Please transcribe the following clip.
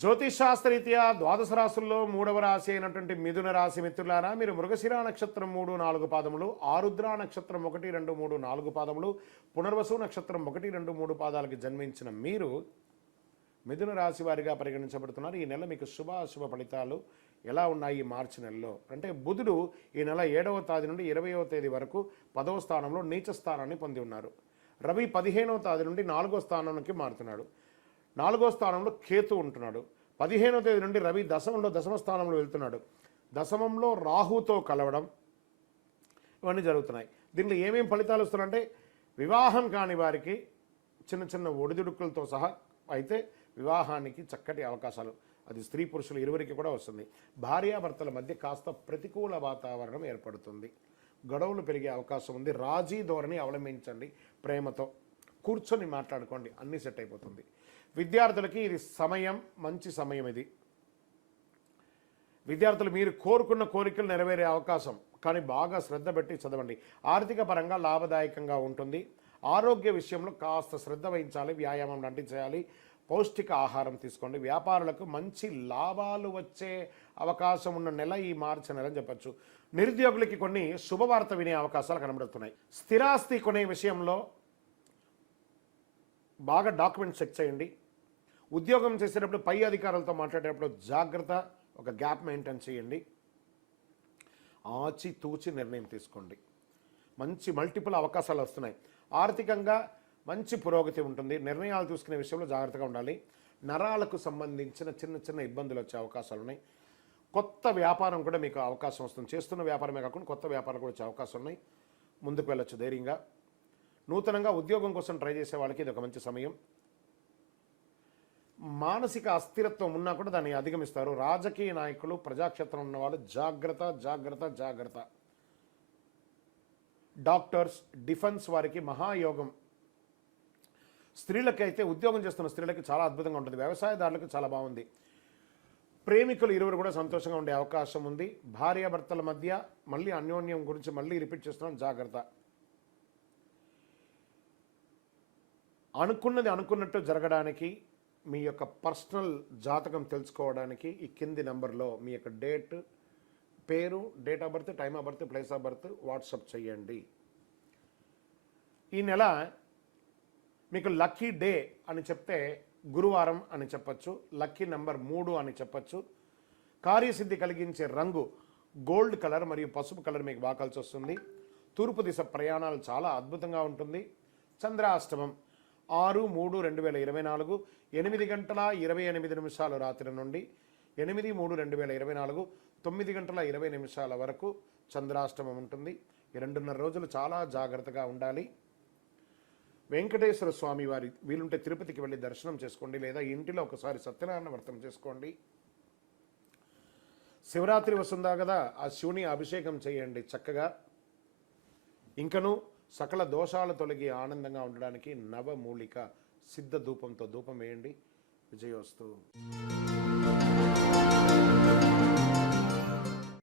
జ్యోతిషాస్త్రరీత్యా ద్వాదశ రాశుల్లో 3వ రాశి అయినటువంటి మిథున రాశి మిత్రులారా, మీరు మృగశిర నక్షత్రం 3, 4 పాదములు, ఆరుద్ర నక్షత్రం 1, 2, 3, 4 పాదములు, పునర్వసు నక్షత్రం 1, 2, 3 పాదాలకు జన్మించిన మీరు మిథున రాశి వారిగా పరిగణించబడుతున్నారు. ఈ నెల మీకు శుభాశుభ ఫలితాలు ఎలా ఉన్నాయి? ఈ మార్చి నెలలో అంటే బుధుడు ఈ నెల 7వ తేదీ నుండి 20వ తేదీ వరకు 10వ స్థానంలో నీచ స్థానాన్ని పొంది ఉన్నారు. రవి 15వ తేదీ నుండి 4వ స్థానానికి మారుతున్నాడు. 4వ స్థానంలో కేతు ఉంటున్నాడు. 15వ తేదీ నుండి రవి దశమ స్థానంలో వెళ్తున్నాడు. దశమంలో రాహుతో కలవడం ఇవన్నీ జరుగుతున్నాయి. దీంట్లో ఏమేమి ఫలితాలు వస్తున్నాయంటే, వివాహం కాని వారికి చిన్న చిన్న ఒడిదుడుకులతో సహా అయితే వివాహానికి చక్కటి అవకాశాలు, అది స్త్రీ పురుషులు ఇరువురికి కూడా వస్తుంది. భార్యాభర్తల మధ్య కాస్త ప్రతికూల వాతావరణం ఏర్పడుతుంది. గొడవలు పెరిగే అవకాశం ఉంది. రాజీ ధోరణి అవలంబించండి. ప్రేమతో కూర్చొని మాట్లాడుకోండి, అన్నీ సెట్ అయిపోతుంది. విద్యార్థులకి ఇది మంచి సమయం ఇది. విద్యార్థులు మీరు కోరుకున్న కోరికలు నెరవేరే అవకాశం, కానీ బాగా శ్రద్ధ పెట్టి చదవండి. ఆర్థిక పరంగా లాభదాయకంగా ఉంటుంది. ఆరోగ్య విషయంలో కాస్త శ్రద్ధ వహించాలి. వ్యాయామం లాంటి చేయాలి. పౌష్టిక ఆహారం తీసుకోండి. వ్యాపారులకు మంచి లాభాలు వచ్చే అవకాశం ఉన్న నెల ఈ మార్చి నెల అని చెప్పచ్చు. నిరుద్యోగులకి కొన్ని శుభవార్త వినే అవకాశాలు కనబడుతున్నాయి. స్థిరాస్తి కొనే విషయంలో బాగా డాక్యుమెంట్స్ చెక్ చేయండి. ఉద్యోగం చేసేటప్పుడు పై అధికారులతో మాట్లాడేటప్పుడు జాగ్రత్త, ఒక గ్యాప్ మెయింటైన్ చేయండి. ఆచితూచి నిర్ణయం తీసుకోండి. మంచి మల్టిపుల్ అవకాశాలు వస్తున్నాయి. ఆర్థికంగా మంచి పురోగతి ఉంటుంది. నిర్ణయాలు తీసుకునే విషయంలో జాగ్రత్తగా ఉండాలి. నరాలకు సంబంధించిన చిన్న చిన్న ఇబ్బందులు వచ్చే అవకాశాలు ఉన్నాయి. కొత్త వ్యాపారం కూడా మీకు అవకాశం వస్తుంది. చేస్తున్న వ్యాపారమే కాకుండా కొత్త వ్యాపారం కూడా వచ్చే అవకాశాలు ఉన్నాయి. ముందుకు వెళ్ళొచ్చు ధైర్యంగా. నూతనంగా ఉద్యోగం కోసం ట్రై చేసే వాళ్ళకి ఇది ఒక మంచి సమయం. మానసిక అస్థిరత్వం ఉన్నా కూడా దాన్ని అధిగమిస్తారు. రాజకీయ నాయకులు, ప్రజాక్షేత్రం ఉన్న వాళ్ళు జాగ్రత్త జాగ్రత్త జాగ్రత్త. డాక్టర్స్, డిఫెన్స్ వారికి మహాయోగం. స్త్రీలకైతే, ఉద్యోగం చేస్తున్న స్త్రీలకి చాలా అద్భుతంగా ఉంటుంది. వ్యవసాయదారులకు చాలా బాగుంది. ప్రేమికులు ఇరువురు కూడా సంతోషంగా ఉండే అవకాశం ఉంది. భార్యాభర్తల మధ్య మళ్ళీ అన్యోన్యం గురించి మళ్ళీ రిపీట్ చేస్తున్నాం, జాగ్రత్త. అనుకున్నది అనుకున్నట్టు జరగడానికి, మీ యొక్క పర్సనల్ జాతకం తెలుసుకోవడానికి ఈ కింది నెంబర్లో మీ యొక్క డేట్, పేరు, date of birth, time of birth, place of birth WhatsApp చేయండి. ఈ నెల మీకు లక్కీ డే అని చెప్తే గురువారం అని చెప్పచ్చు. లక్కీ నెంబర్ 3 అని చెప్పచ్చు. కార్యసిద్ధి కలిగించే రంగు గోల్డ్ కలర్ మరియు పసుపు కలర్ మీకు బాగా కలిసి వస్తుంది. తూర్పు దిశ ప్రయాణాలు చాలా అద్భుతంగా ఉంటుంది. చంద్రాష్టమం 6/3/2024 8:28 రాత్రి నుండి 8/3/2024 9:20 వరకు చంద్రాష్టమం ఉంటుంది. ఈ 2.5 రోజులు చాలా జాగ్రత్తగా ఉండాలి. వెంకటేశ్వర స్వామి వారి వీలుంటే తిరుపతికి వెళ్ళి దర్శనం చేసుకోండి, లేదా ఇంటిలో ఒకసారి సత్యనారాయణ వ్రతం చేసుకోండి. శివరాత్రి వస్తుందా కదా, ఆ శివుని అభిషేకం చేయండి చక్కగా. ఇంకను సకల దోషాలు తొలగి ఆనందంగా ఉండడానికి నవమూలిక సిద్ధ ధూపంతో ధూపం వేయండి. విజయోస్తు.